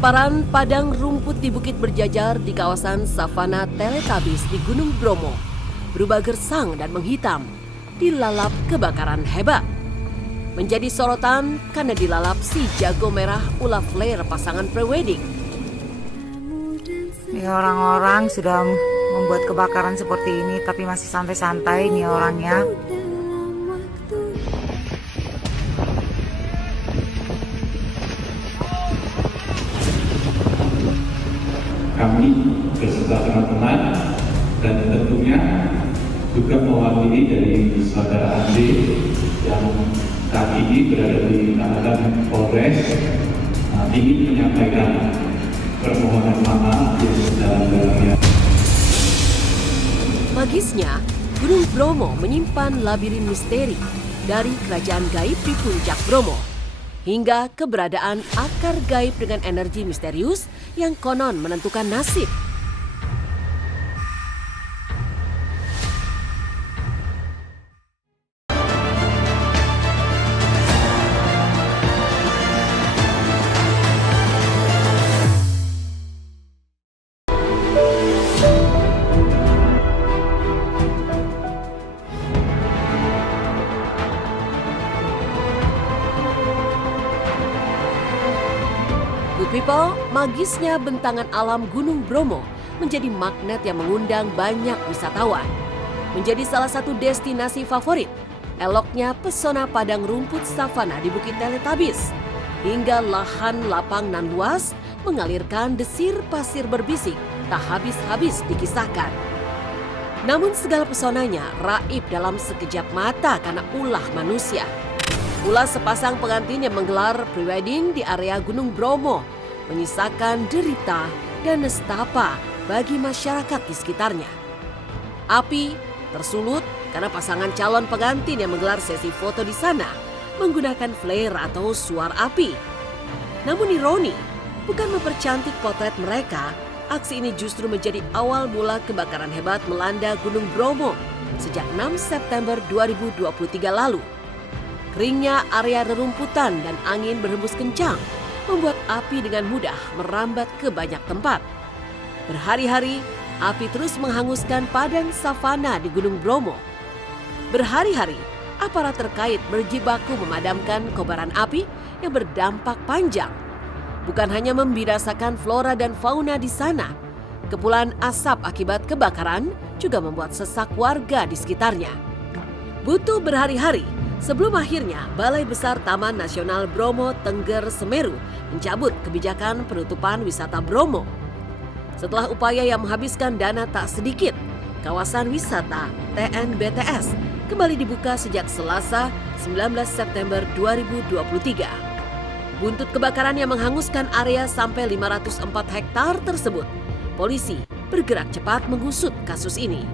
Hamparan padang rumput di bukit berjajar di kawasan savana Teletubbies di Gunung Bromo berubah gersang dan menghitam, dilalap kebakaran hebat. Menjadi sorotan karena dilalap si jago merah ulah flare pasangan prewedding. Ini orang-orang sudah membuat kebakaran seperti ini tapi masih santai-santai nih orangnya. Kami beserta teman-teman dan tentunya juga mewakili dari saudara Andi yang saat ini berada di tahanan Polres ingin menyampaikan permohonan maaf yang sedalam-dalamnya. Magisnya, Gunung Bromo menyimpan labirin misteri dari kerajaan gaib di puncak Bromo hingga keberadaan akar gaib dengan energi misterius yang konon menentukan nasib. Good people, magisnya bentangan alam Gunung Bromo menjadi magnet yang mengundang banyak wisatawan. Menjadi salah satu destinasi favorit, eloknya pesona padang rumput savana di Bukit Teletubbies, hingga lahan lapang nan luas mengalirkan desir pasir berbisik tak habis-habis dikisahkan. Namun segala pesonanya raib dalam sekejap mata karena ulah manusia. Ulah sepasang pengantin yang menggelar prewedding di area Gunung Bromo menyisakan derita dan nestapa bagi masyarakat di sekitarnya. Api tersulut karena pasangan calon pengantin yang menggelar sesi foto di sana menggunakan flare atau suar api. Namun ironi, bukan mempercantik potret mereka, aksi ini justru menjadi awal mula kebakaran hebat melanda Gunung Bromo sejak 6 September 2023 lalu. Keringnya area rerumputan dan angin berhembus kencang membuat api dengan mudah merambat ke banyak tempat. Berhari-hari, api terus menghanguskan padang savana di Gunung Bromo. Berhari-hari, aparat terkait berjibaku memadamkan kobaran api yang berdampak panjang. Bukan hanya membinasakan flora dan fauna di sana, kepulan asap akibat kebakaran juga membuat sesak warga di sekitarnya. Butuh berhari-hari sebelum akhirnya Balai Besar Taman Nasional Bromo Tengger Semeru mencabut kebijakan penutupan wisata Bromo. Setelah upaya yang menghabiskan dana tak sedikit, kawasan wisata TNBTS kembali dibuka sejak Selasa 19 September 2023. Buntut kebakaran yang menghanguskan area sampai 504 hektar tersebut, polisi bergerak cepat mengusut kasus ini.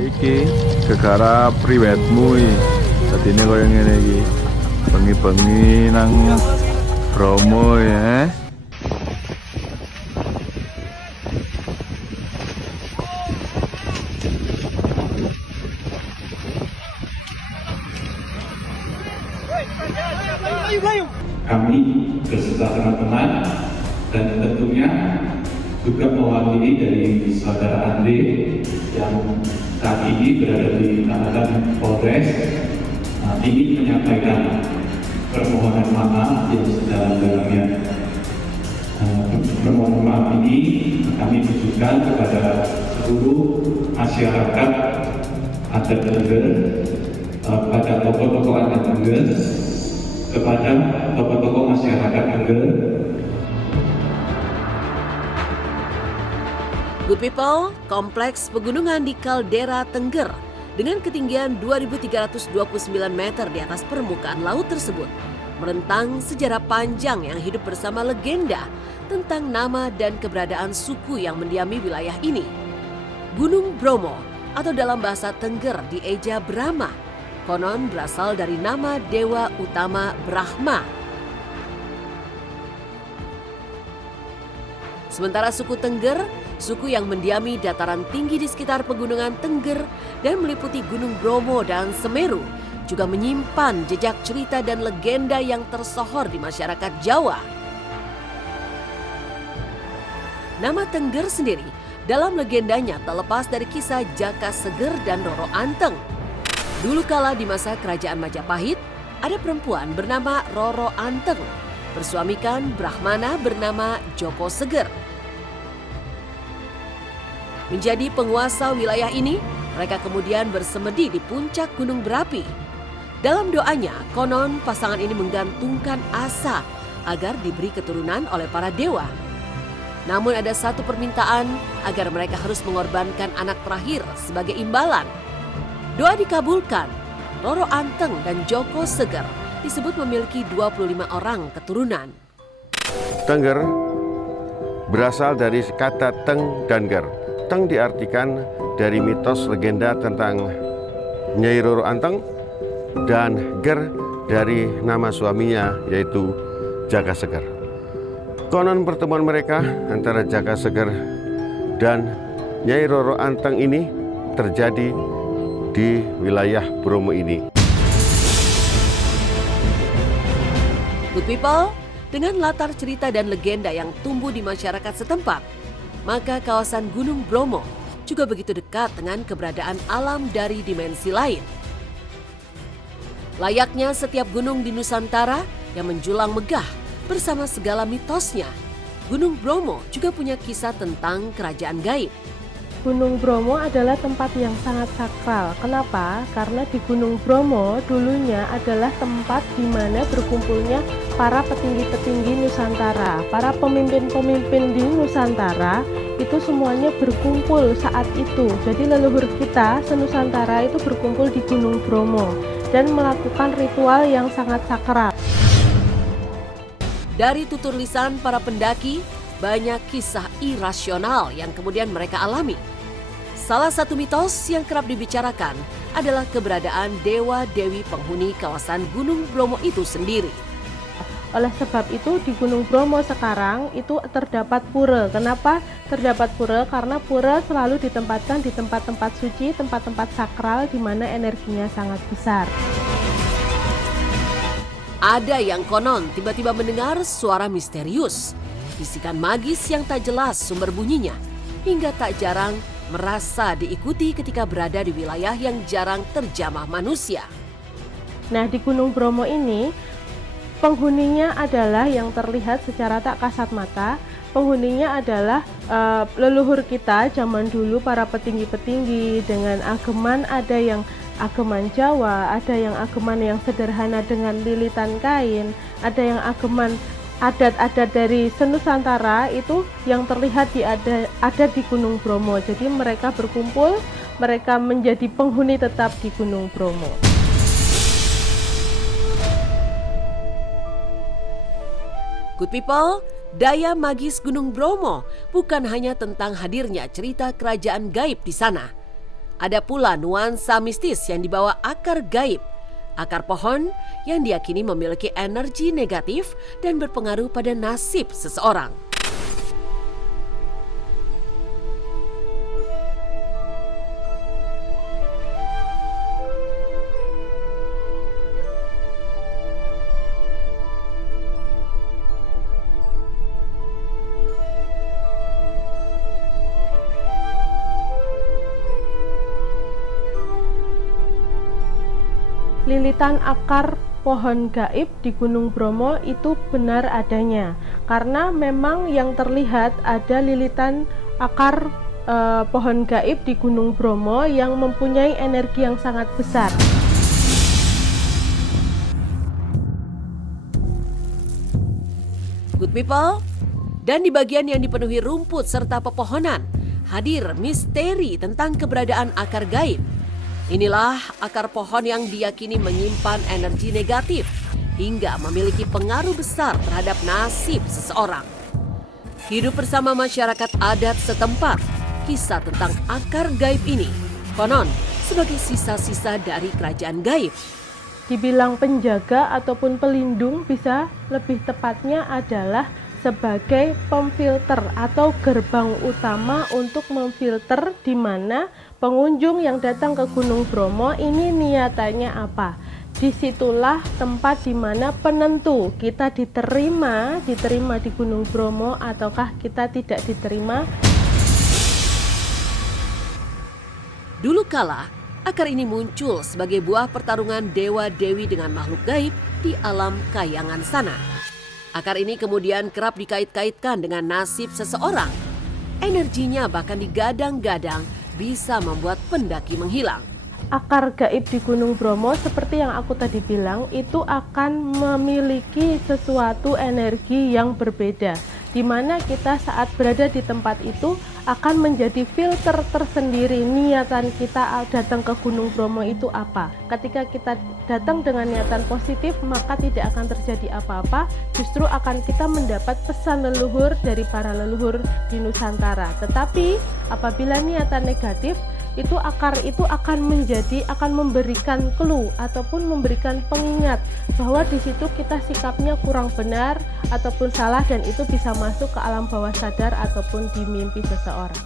Iki gegara priwetmu iki. Dadine koyo ngene iki. Bengi-bengi nang Bromo ya. Kami beserta teman-teman dan tentunya juga mewakili dari saudara Andi yang saat ini berada di tahanan Polres ingin menyampaikan permohonan maaf yang sedalam-dalamnya. Permohonan maaf ini kami tujukan kepada seluruh masyarakat adat Tengger, pada tokoh-tokoh adat Tengger, kepada tokoh-tokoh masyarakat Tengger. Good people, kompleks pegunungan di kaldera Tengger dengan ketinggian 2.329 meter di atas permukaan laut tersebut merentang sejarah panjang yang hidup bersama legenda tentang nama dan keberadaan suku yang mendiami wilayah ini. Gunung Bromo atau dalam bahasa Tengger dieja Brahma, konon berasal dari nama dewa utama Brahma. Sementara suku Tengger, suku yang mendiami dataran tinggi di sekitar pegunungan Tengger dan meliputi Gunung Bromo dan Semeru, juga menyimpan jejak cerita dan legenda yang tersohor di masyarakat Jawa. Nama Tengger sendiri dalam legendanya terlepas dari kisah Jaka Seger dan Roro Anteng. Dulu kala di masa kerajaan Majapahit, ada perempuan bernama Roro Anteng, bersuamikan Brahmana bernama Joko Seger. Menjadi penguasa wilayah ini, mereka kemudian bersemedi di puncak gunung berapi. Dalam doanya, konon pasangan ini menggantungkan asa agar diberi keturunan oleh para dewa. Namun ada satu permintaan agar mereka harus mengorbankan anak terakhir sebagai imbalan. Doa dikabulkan. Roro Anteng dan Joko Seger disebut memiliki 25 orang keturunan. Tengger berasal dari kata teng dan ger. Teng diartikan dari mitos legenda tentang Nyai Roro Anteng dan ger dari nama suaminya yaitu Jaka Seger. Konon pertemuan mereka antara Jaka Seger dan Nyai Roro Anteng ini terjadi di wilayah Bromo ini. Good people, dengan latar cerita dan legenda yang tumbuh di masyarakat setempat, maka kawasan Gunung Bromo juga begitu dekat dengan keberadaan alam dari dimensi lain. Layaknya setiap gunung di Nusantara yang menjulang megah bersama segala mitosnya, Gunung Bromo juga punya kisah tentang kerajaan gaib. Gunung Bromo adalah tempat yang sangat sakral. Kenapa? Karena di Gunung Bromo dulunya adalah tempat di mana berkumpulnya para petinggi-petinggi Nusantara. Para pemimpin-pemimpin di Nusantara itu semuanya berkumpul saat itu. Jadi leluhur kita se-Nusantara itu berkumpul di Gunung Bromo dan melakukan ritual yang sangat sakral. Dari tutur lisan para pendaki, banyak kisah irasional yang kemudian mereka alami. Salah satu mitos yang kerap dibicarakan adalah keberadaan dewa-dewi penghuni kawasan Gunung Bromo itu sendiri. Oleh sebab itu di Gunung Bromo sekarang itu terdapat pura. Kenapa terdapat pura? Karena pura selalu ditempatkan di tempat-tempat suci, tempat-tempat sakral di mana energinya sangat besar. Ada yang konon tiba-tiba mendengar suara misterius, bisikan magis yang tak jelas sumber bunyinya, hingga tak jarang merasa diikuti ketika berada di wilayah yang jarang terjamah manusia. Nah, di Gunung Bromo ini penghuninya adalah yang terlihat secara tak kasat mata. Penghuninya adalah leluhur kita zaman dulu, para petinggi-petinggi dengan ageman, ada yang ageman Jawa, ada yang ageman yang sederhana dengan lilitan kain, ada yang ageman adat-adat dari senusantara itu yang terlihat ada di Gunung Bromo. Jadi mereka berkumpul, mereka menjadi penghuni tetap di Gunung Bromo. Good people, daya magis Gunung Bromo bukan hanya tentang hadirnya cerita kerajaan gaib di sana. Ada pula nuansa mistis yang dibawa akar gaib, akar pohon yang diyakini memiliki energi negatif dan berpengaruh pada nasib seseorang. Lilitan akar pohon gaib di Gunung Bromo itu benar adanya, karena memang yang terlihat ada lilitan akar pohon gaib di Gunung Bromo yang mempunyai energi yang sangat besar. Good people, dan di bagian yang dipenuhi rumput serta pepohonan, hadir misteri tentang keberadaan akar gaib. Inilah akar pohon yang diyakini menyimpan energi negatif hingga memiliki pengaruh besar terhadap nasib seseorang. Hidup bersama masyarakat adat setempat. Kisah tentang akar gaib ini konon sebagai sisa-sisa dari kerajaan gaib. Dibilang penjaga ataupun pelindung, bisa lebih tepatnya adalah sebagai pemfilter atau gerbang utama untuk memfilter di mana pengunjung yang datang ke Gunung Bromo ini niatannya apa. Disitulah tempat di mana penentu kita diterima di Gunung Bromo ataukah kita tidak diterima. Dulu kala, akar ini muncul sebagai buah pertarungan dewa-dewi dengan makhluk gaib di alam kayangan sana. Akar ini kemudian kerap dikait-kaitkan dengan nasib seseorang. Energinya bahkan digadang-gadang bisa membuat pendaki menghilang. Akar gaib di Gunung Bromo seperti yang aku tadi bilang itu akan memiliki sesuatu energi yang berbeda, di mana kita saat berada di tempat itu akan menjadi filter tersendiri niatan kita datang ke Gunung Bromo itu apa. Ketika kita datang dengan niatan positif, maka tidak akan terjadi apa-apa, justru akan kita mendapat pesan leluhur dari para leluhur di Nusantara. Tetapi apabila niatan negatif, itu akar itu akan memberikan clue ataupun memberikan pengingat bahwa di situ kita sikapnya kurang benar ataupun salah, dan itu bisa masuk ke alam bawah sadar ataupun di mimpi seseorang.